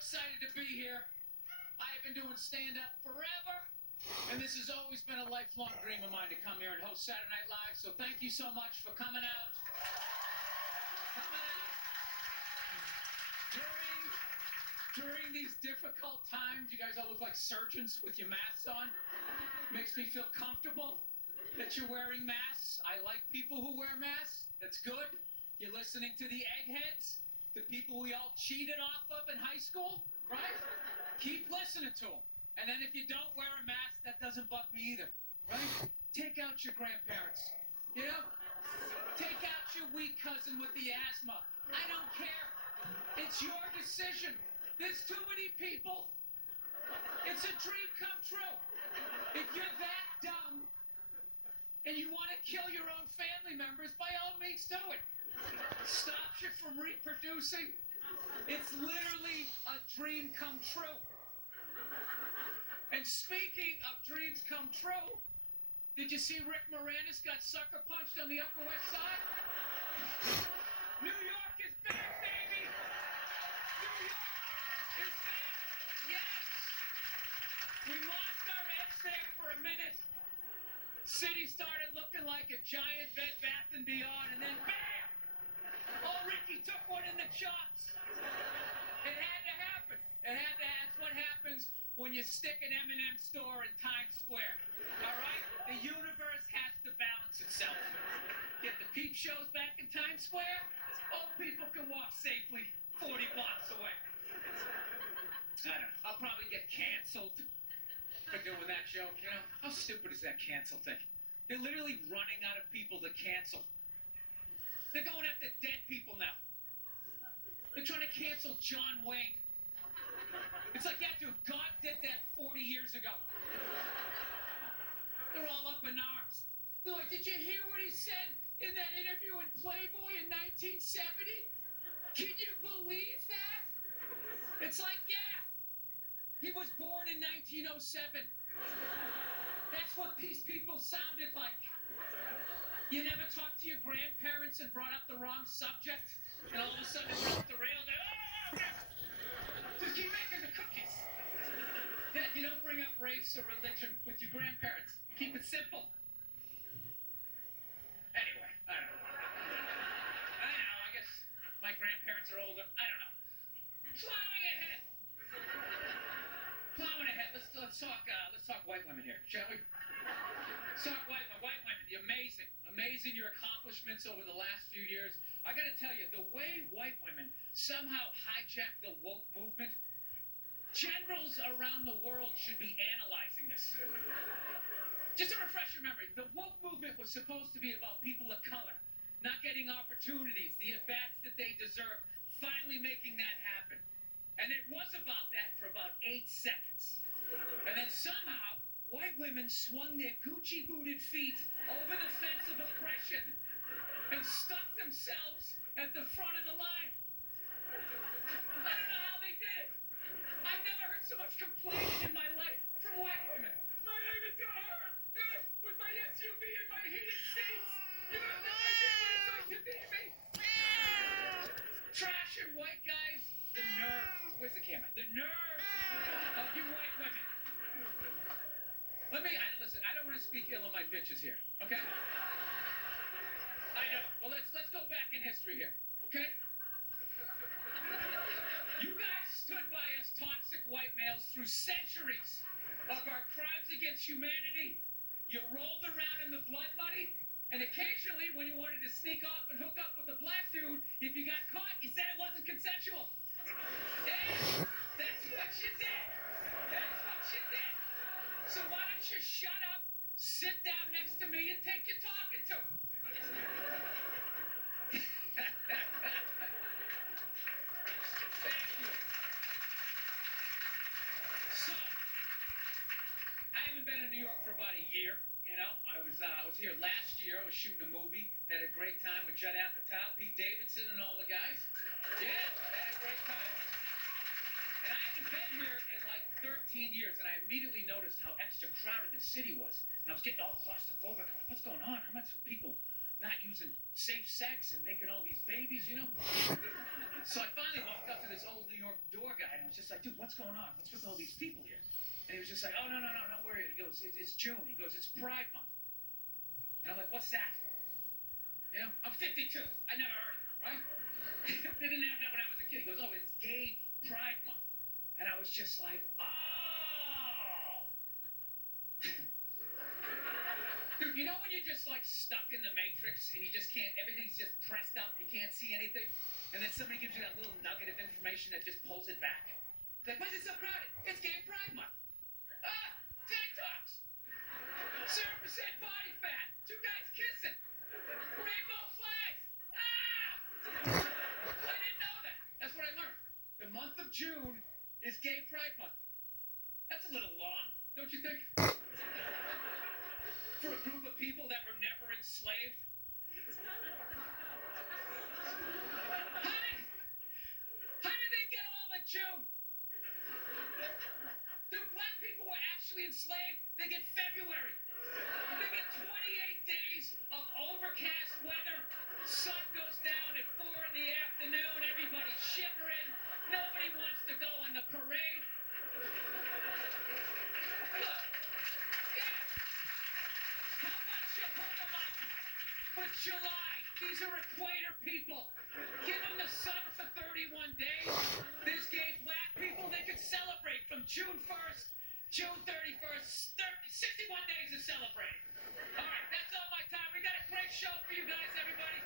excited to be here. I have been doing stand-up forever, and this has always been a lifelong dream of mine to come here and host Saturday Night Live, so thank you so much for coming out. During these difficult times, you guys all look like surgeons with your masks on. Makes me feel comfortable that you're wearing masks. I like people who wear masks. That's good. You're listening to the eggheads, the people we all cheated off of in high school, right? Keep listening to them. And then if you don't wear a mask, that doesn't bug me either, right? Take out your grandparents, you know? Take out your weak cousin with the asthma. I don't care. It's your decision. There's too many people. It's a dream come true. If you're that dumb and you want to kill your own family members, by all means do it. Stops you from reproducing. It's literally a dream come true. And speaking of dreams come true, did you see Rick Moranis got sucker punched on the Upper West Side? New York is back, baby! New York is back! Yes! We lost our edge there for a minute. City started looking like a giant Bed Bath & Beyond, and then bam! Oh, Ricky took one in the chops. It had to happen. That's what happens when you stick an M&M store in Times Square. All right? The universe has to balance itself. Get the peep shows back in Times Square. Old people can walk safely 40 blocks away. I don't know. I'll probably get canceled for doing that joke, you know? How stupid is that cancel thing? They're literally running out of people to cancel. They're going after dead people now. They're trying to cancel John Wayne. It's like, yeah, dude, God did that 40 years ago. They're all up in arms. They're like, did you hear what he said in that interview in Playboy in 1970? Can you believe that? It's like, yeah, he was born in 1907. That's what these people sounded like. You never talked to your grandparents and brought up the wrong subject, and all of a sudden it went off the rails. Just keep making the cookies. Yeah, you don't bring up race or religion with your grandparents. Keep it simple. Anyway, I don't know. I guess my grandparents are older. I don't know. Plowing ahead. Let's talk white women here, shall we? Let's talk white women. The amazing your accomplishments over the last few years. I got to tell you, the way white women somehow hijacked the woke movement, generals around the world should be analyzing this. Just to refresh your memory, the woke movement was supposed to be about people of color, not getting opportunities, the at-bats that they deserve, finally making that happen. And it was about that for about 8 seconds. And then somehow, white women swung their Gucci-booted feet over the fence of oppression and stuck themselves at the front of the line. I don't know how they did it. I've never heard so much complaining in my life from white women. My name is hard with my SUV and my heated seats. You have no idea what it's like to be me. Trash and white guys, the nerve. Where's the camera? The nerve of you white women. Listen, I don't want to speak ill of my bitches here, okay? I know. Well, let's go back in history here, okay? You guys stood by us toxic white males through centuries of our crimes against humanity. You rolled around in the blood money, and occasionally when you wanted to sneak off and hook up with a black dude, if you got caught, you said it wasn't consensual. Yeah, that's what you did. That's what you did. So why don't you shut up, sit down next to me, and take your talking to. Thank you. So, I haven't been in New York for about a year. You know, I was here last year. I was shooting a movie. Had a great time with Judd Apatow, Pete Davidson, and all the guys. Yeah, had a great time. And I haven't been here in like 13 years, and I immediately noticed how extra crowded the city was. And I was getting all claustrophobic. What's going on? How much people not using safe sex and making all these babies, you know? So I finally walked up to this old New York door guy, and I was just like, dude, what's going on? What's with all these people here? And he was just like, oh, no, don't worry. He goes, it's June. He goes, it's Pride Month. And I'm like, what's that? You know, I'm 52. I never heard of it, right? They didn't have that when I was a kid. He goes, oh, it's Gay Pride Month. And I was just like, oh. Dude, you know when you're just like stuck in the Matrix and you just can't, everything's just pressed up, you can't see anything? And then somebody gives you that little nugget of information that just pulls it back. It's like, why is it so crowded? It's Gay Pride Month. Ah, tank tops. 0% body fat. Two guys kissing. Rainbow flags. Ah! I didn't know that. That's what I learned. The month of June is Gay Pride Month. That's a little long, don't you think? For a group of people that were never enslaved. How did they get all in June? The black people were actually enslaved. They get February. They get 28 days of overcast weather. Sun goes down at 4 in the afternoon. Everybody's shivering. Nobody wants to go on the parade. Look, yeah. How about you hook them up with July? These are equator people. Give them the sun for 31 days. There's gay black people. They can celebrate from June 1st, June 31st, 61 days of celebrating. All right, that's all my time. We got a great show for you guys, everybody.